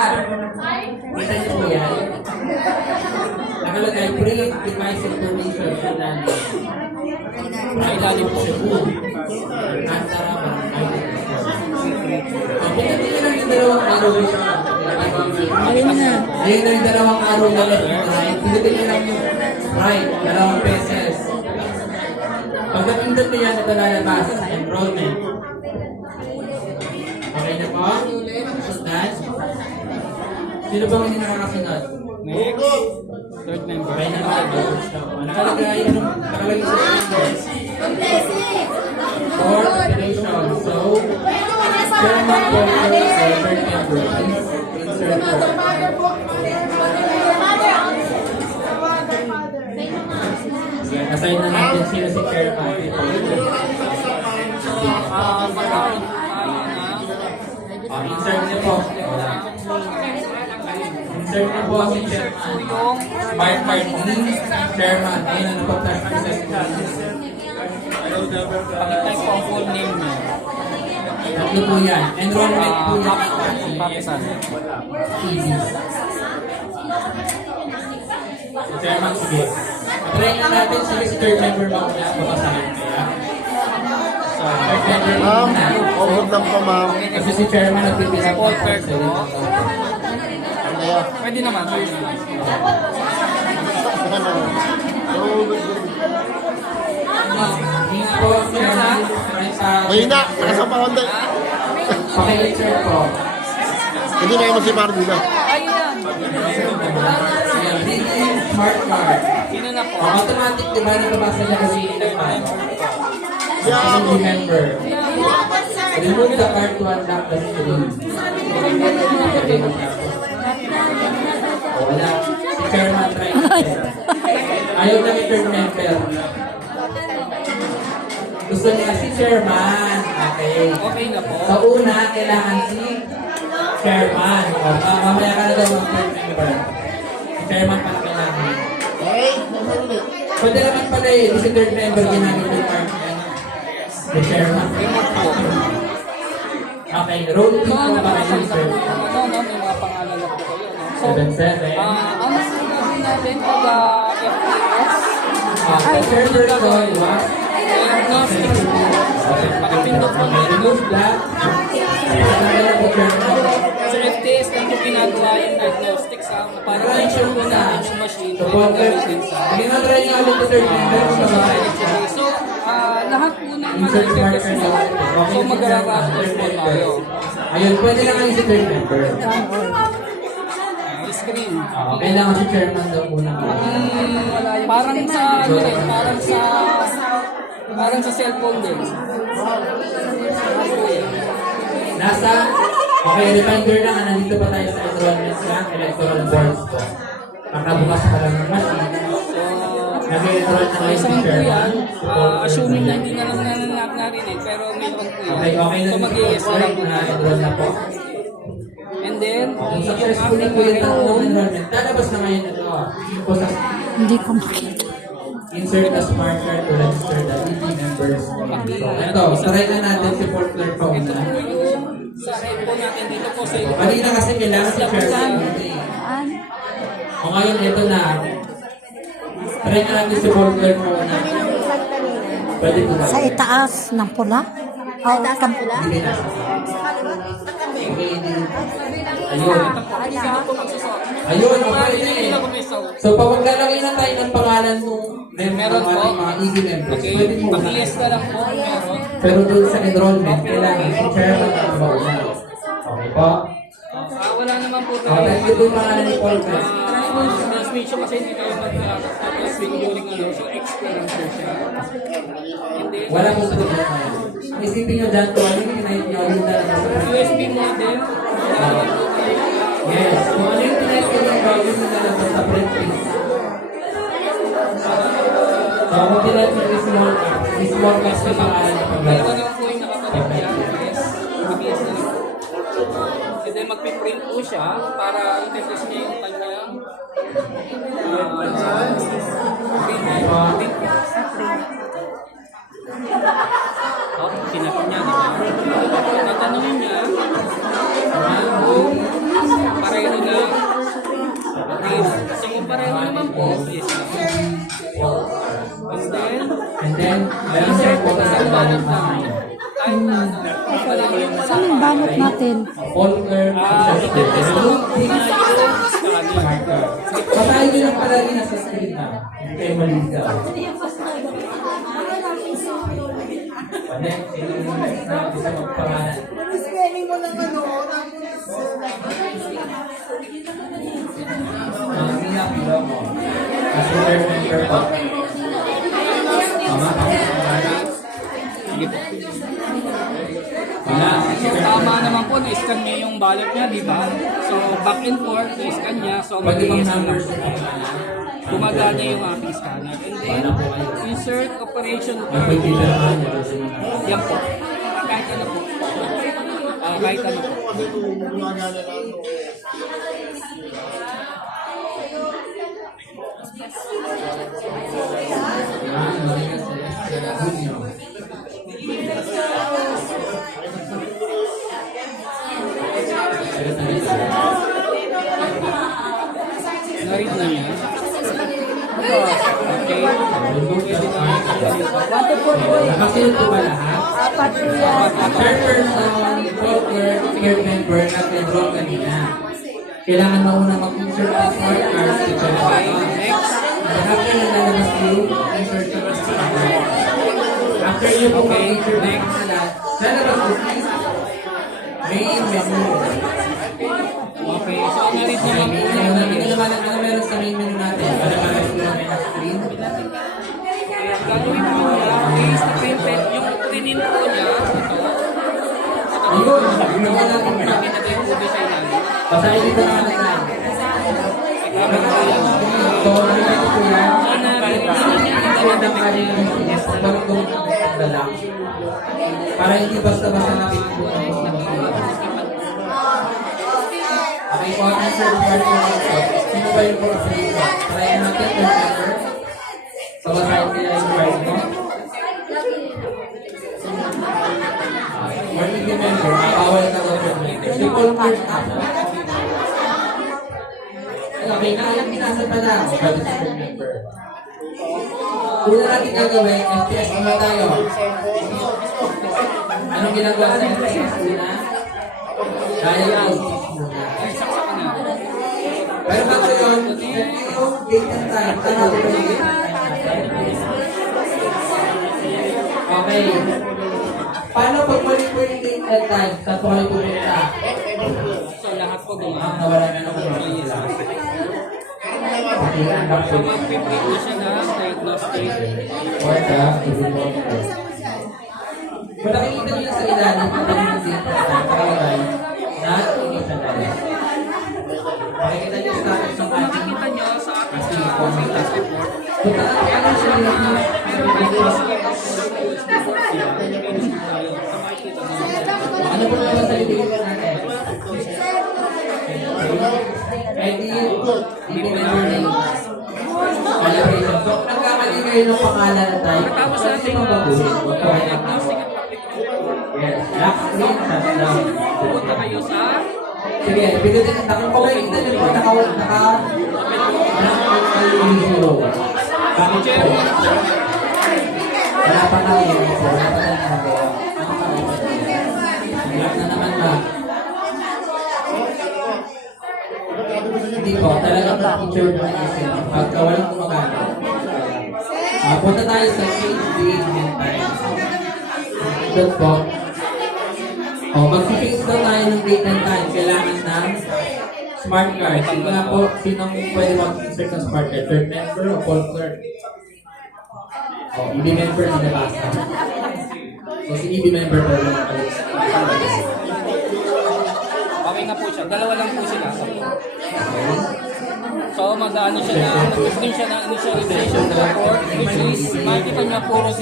Kita niyo po yan. Nakalagay free device information sa namin. Nailalim po siya po. Nasa Pinagpili lang yung dalawang araw siya. Ayun na. Ayun na yung dalawang araw na right. Pinagpili lang yung right, dalawang pesos. Pagkapindot niya, ito lalabas, enrollment. Okay na po? Sino bang hindi nakakasunod? Next. Third member. Okay na ba? Nakalagay, ano, nakalagay sa. For application. So, chairman po, third member. Insert po. Assign na natin sino si chairman. Insert niyo po si chairman. Part part ni chairman. Ayun ang napag-touch ko sa Pakitay po ang full name niyo. Tatlo po yan. Enrollment po yan. Easy. Si chairman, sige. Try na natin si Mr. Member Mauna. Babasahin kaya. So, member Mauna. forward lang po, ma'am. Kasi si chairman nagpipisa po. All fair to. Ano yan? Pwede naman. pwede naman. So, Hinga po, chairman. Ay, sa- mahina, nasa pa konti. Paki-insert po. Hindi na yung si Mardina. Ayan, dito yung smart card. Sino na po? Oh, automatic, di ba, nababasa niya kasi nagpano. Yeah, remember. Remove the card to unlock the screen. Oh, wala. Si chairman try. Ayaw na ni third member. Gusto niya si chairman. Okay. Okay na po. Sa una, kailangan si chairman. O, ma- mamaya ka na daw ng third member. Si chairman kailangan. Okay, nasa ulit. Pwede naman pala eh, si third member ginamit card niya. The chairman. Okay, roll po pa para kasi Seven, seven. ah, ang gagawin natin pag ah, FPS, Ah, the third person was diagnostic. Pakipindot that. Pagkakala po chairman. Sa FTS lang po ginagawa yung diagnostics ha. Para ma-ensure po natin yung machine So, ay sa Sige nga, ulit kung sabay. So, ah, lahat po ng mga FTS na na So, si mag-raratos po tayo. Ayun, pwede na kayo si third member. Screen. Ah, kailangan si chairman daw muna. Hmm, parang sa, ano rin, parang sa, parang sa cellphone din. Nasa, okay, reminder lang, ah, nandito pa tayo sa enrollment ng electoral boards po. Nakabukas pa lang ng machine. Nag-enroll na kayo si Isang po yan, chairman. ah, assuming na hindi na lang nananap narinig, pero meron po yan. Okay, okay na So, dito. mag-i-yes na lang po na tayo. enroll na po. Then, successfully po yung tanong ng enrollment, lalabas na ngayon ito. ah. Po sa Hindi ko makita. insert the smart card to register the ED members. So, ito, try na natin si Paul Clerk po ito na. po yung sa iPhone natin dito po sa Kanina kasi kailangan si chairman. O ngayon, ito na. Try na natin si Paul Clerk po na. Pwede po ba? Sa itaas ng pula? O, kam- Hindi na. Ayun. Ayun, eh. saw. So, pag maglalagay na tayo ng pangalan nung Meron po. mga ED members, Okay, pwede mo na lang po meron. Pero dun sa enrollment, kailangan si chairman ang mauna. Okay po? Ah, wala naman po Okay, thank you po yung pangalan ni Paul transmission kasi hindi tayo mag-transmit during ano, so experience po siya. Wala po problema. Isipin nyo dyan kung ano yung kinahin nyo, yun talaga sa USB modem. Yes, kung ano yung kinahin nyo, yun yung lalabas sa print piece. So, kung kinahin nyo yung small cap, yung small cap sa pangalan ng Meron paglalagay. lang po yung nakakabit yan. Yes. ABS na lang po. And then magpiprint po siya para i-test niya yung Oh, sinabi niya, di niya, kung pareho na race. So, kung pareho naman po, then, and then, insert ko na ang banat namin. Kahit na, Saan ang banat natin? All Ah, ito test ko card. Basahin nyo lang palagi nasa screen na. Hindi kayo maligaw. Next, sino yung next na gusto magpangalan? Ang Mina Pilomo. Kasi third member po. Tama, tama. Po, na-scan niya yung ballot niya, di ba? So, back and forth, na-scan niya. So, Pwede bang mag-i-scan lang numbers po. na Gumagana yung aking scanner. And then, insert operation card. na. Yan po. Kahit ano po. Ah, kahit ano po. Okay. Nakasunod po ba lahat? Apat po yan. Chairperson, broker, peer member na enroll kanina. Kailangan mauna ang smart card sa Okay, Chairperson. next. And after na lalabas yung insert sa smart card. After nyo po mag-insert next na lahat, lalabas po main menu. Okay, so na-read na lang po Ano niya. naman, ano naman, ano meron sa main menu natin? Para para sa namin na screen. Kaya gagawin po niya is printed yung prinin po niya. Ayun, ginawa natin na. Pinagay po siya sa ilalim. Basahin dito na natin na. So, ano ba ito po yan? Na. Para hindi basta-basta natin po Okay po, answer the dito. Sino ba yung po dito? Try natin member, bawal na government. So, call first na. Okay, pinasa pa na ako. Third member. Una natin gagawin, FPS muna tayo. Anong ginagawa sa FPS una? Dial muna. Ay, saksak na. Pero bago yun, yung date and time. And time? Okay. Paano pag mali po yung date and time? Saan po kayo pumunta? So, lahat po gumawa. nawala na ng control nila. Okay, ang po. mag-print na siya na diagnostic. Or the. Kung nakikita nyo sa ilalim, ang dami ng date and time, nakalagay na initialize. Makikita nyo sa ng ating Makikita nyo sa ating report. Punta ka ano siya yung Meron po sa tools report niya. Finish na tayo. So, makikita nyo. Ano po? Hindi na learning. Calibration. Nagkamali kayo ng pangalan na tayo, Tapos natin uh, baguhin. Huwag po kayo Yes. Lock screen, shutdown. Pupunta kayo sa Sige, pindutin. Kung makikita niyo po, naka, naka, naka, Bakit po? Wala pa na yun. Wala pa na na ba? Hindi po, talagang teacher po na isip. Pagka walang gumagana. Ah, punta tayo sa change date and time. Doon po. Oh, mag-change daw tayo ng date and time. Kailangan ng smart card. Sino nga po, sinong pwede mag-insert ng smart card? Third member o fourth clerk? Oh, EB member na nabasa. So, si EB member po yung nakalit. Na po siya. Dalawa lang po sila. So, mag-ano siya na, mag-screen siya na initialization report, which is, makikita niya puro